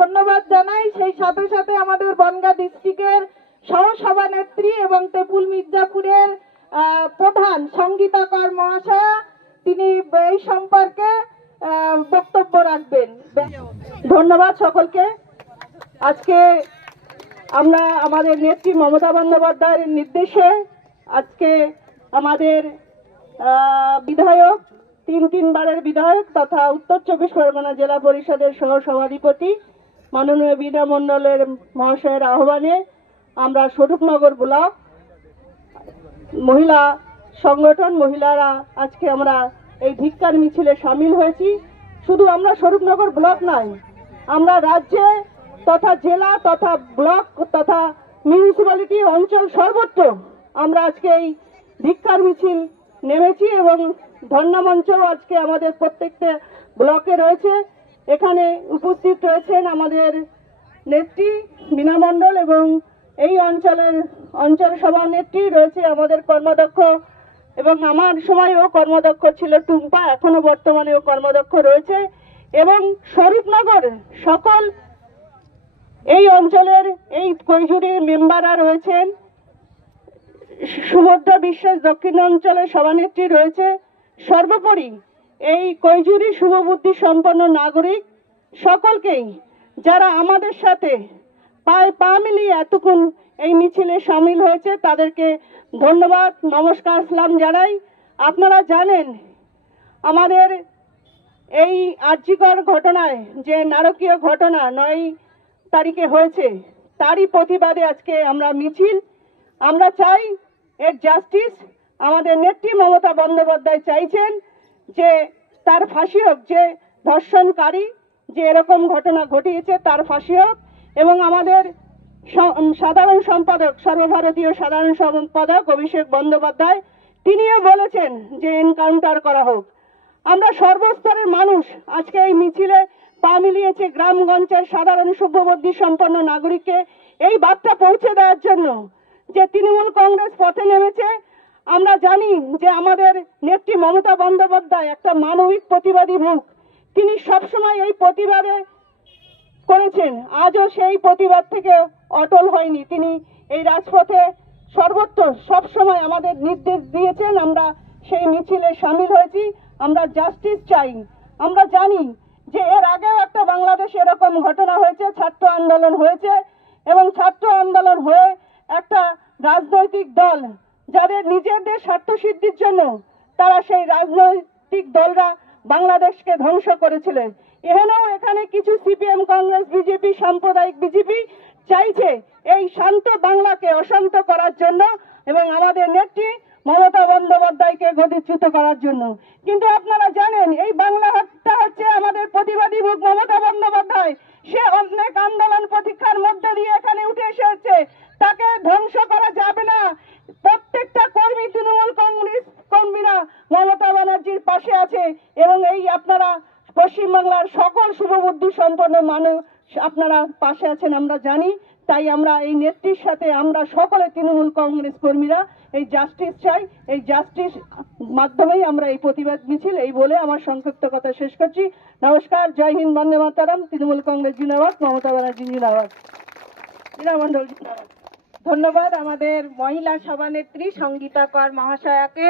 ধন্যবাদ জানাই। সেই সাথে সাথে আমাদের বনগাঁ ডিস্ট্রিক্টের সহসভানেত্রী এবং তেপুল মির্জাপুরের প্রধান সঙ্গীতা কর মহাশয়া, তিনি এই সম্পর্কে বক্তব্য রাখবেন। ধন্যবাদ সকলকে। আজকে আমরা আমাদের নেত্রী মমতা বন্দ্যোপাধ্যায়ের নির্দেশে আজকে আমাদের বিধায়ক, তিনবারের বিধায়ক তথা উত্তর 24 পরগনা জেলা পরিষদের সহসভাধিপতি মাননীয় বীণা মণ্ডলের মহাশয়ের আহ্বানে আমরা স্বরূপনগর ব্লক মহিলা সংগঠন মহিলারা আজকে আমরা এই ধিক্কার মিছিলে সামিল হয়েছি। শুধু আমরা স্বরূপনগর ব্লক নয়, আমরা রাজ্যে তথা জেলা তথা ব্লক তথা মিউনিসিপ্যালিটি অঞ্চল সর্বত্র আমরা আজকে এই ধিক্কার মিছিল নেমেছি এবং ধর্ণা মঞ্চও আজকে আমাদের প্রত্যেকটা ব্লকে রয়েছে। এখানে উপস্থিত রয়েছেন আমাদের নেত্রী বীণা মণ্ডল এবং এই অঞ্চল সভানেত্রী রয়েছে আমাদের কর্মদক্ষ, এবং আমার সময়ও কর্মদক্ষ ছিল টুম্পা, এখনো বর্তমানেও কর্মদক্ষ রয়েছে। এবং স্বরূপনগর সকল এই অঞ্চলের এই কৈজুরির মেম্বাররা রয়েছেন। সুভদ্রা বিশ্বাস দক্ষিণ অঞ্চলের সভানেত্রী রয়েছে। সর্বোপরি এই কৈজুরি শুভবুদ্ধি সম্পন্ন নাগরিক সকলকেই, যারা আমাদের সাথে পায়ে পা মিলিয়ে এতক্ষণ এই মিছিলে সামিল হয়েছে, তাদেরকে ধন্যবাদ, নমস্কার, সালাম জানাই। আপনারা জানেন আমাদের এই আর্যিকর ঘটনায় যে নারকীয় ঘটনা 9 তারিখে হয়েছে, তারই প্রতিবাদে আজকে আমরা মিছিল। আমরা চাই এর জাস্টিস। আমাদের নেত্রী মমতা বন্দ্যোপাধ্যায় চাইছেন যে তার ফাঁসি হোক, যে ধর্ষণকারী যে এরকম ঘটনা ঘটিয়েছে তার ফাঁসি হোক। এবং আমাদের সাধারণ সম্পাদক, সর্বভারতীয় সাধারণ সম্পাদক অভিষেক বন্দ্যোপাধ্যায়, তিনিও বলেছেন যে এনকাউন্টার করা হোক। আমরা সর্বস্তরের মানুষ আজকে এই মিছিলে পা মিলিয়েছে গ্রামগঞ্জের সাধারণ শুভবুদ্ধি সম্পন্ন নাগরিককে এই বার্তা পৌঁছে দেওয়ার জন্য যে তৃণমূল কংগ্রেস পথে নেমেছে। আমরা জানি যে আমাদের নেত্রী মমতা বন্দ্যোপাধ্যায় একটা মানবিক প্রতিবাদী মুখ, তিনি সবসময় এই প্রতিবাদে করেছেন, আজও সেই প্রতিবাদ থেকে অটল হয়নি। তিনি এই রাজপথে সর্বত্র সবসময় আমাদের নির্দেশ দিয়েছেন। আমরা সেই মিছিলে সামিল হয়েছি। আমরা জাস্টিস চাই। আমরা জানি যে এর আগেও একটা বাংলাদেশে এরকম ঘটনা হয়েছে, ছাত্র আন্দোলন হয়েছে, এবং ছাত্র আন্দোলন হয়ে একটা রাজনৈতিক দল যাদের নিজেদের স্বার্থ সিদ্ধির জন্য তারা সেই রাজনৈতিক দলরা বাংলাদেশকে ধ্বংস করেছিলেন। এখানে কিছু সিপিএম, কংগ্রেস, বিজেপি, সাম্প্রদায়িক বিজেপি চাইছে এই শান্ত বাংলাকে অশান্ত করার জন্য এবং আমাদের নেত্রী মমতা বন্দ্যোপাধ্যায়কে গদিচ্যুত করার জন্য। কিন্তু আপনারা জানেন এই বাংলাটা হচ্ছে আমাদের প্রতিবাদী মুখ মমতা বন্দ্যোপাধ্যায়। সে অনেক আন্দোলন প্রতীক্ষার মধ্যে দিয়ে এখানে উঠে এসেছে, তাকে ধ্বংস করা যাবে না। প্রত্যেকটা কর্মী, তৃণমূল কংগ্রেস কর্মীরা মমতা ব্যানার্জির পাশে আছে এবং এই আপনারা পশ্চিমবাংলার সকল শুভবুদ্ধি সম্পন্ন মানুষ আপনারা পাশে আছেন আমরা জানি। তাই আমরা এই নেত্রীর সাথে আমরা সকলে তৃণমূল কংগ্রেস কর্মীরা এই জাস্টিস চাই। এই জাস্টিস মাধ্যমেই আমরা এই প্রতিবাদ মিছিল এই বলে আমার সংক্ষিপ্ত কথা শেষ করছি। নমস্কার, জয় হিন্দ, বন্দে মাতরম। তৃণমূল কংগ্রেস জিন্দাবাদ, মমতা ব্যানার্জি জিন্দাবাদ, বীণা মণ্ডল জিন্দাবাদ। ধন্যবাদ আমাদের মহিলা সভানেত্রী সঙ্গীতা কর মহাশয়াকে।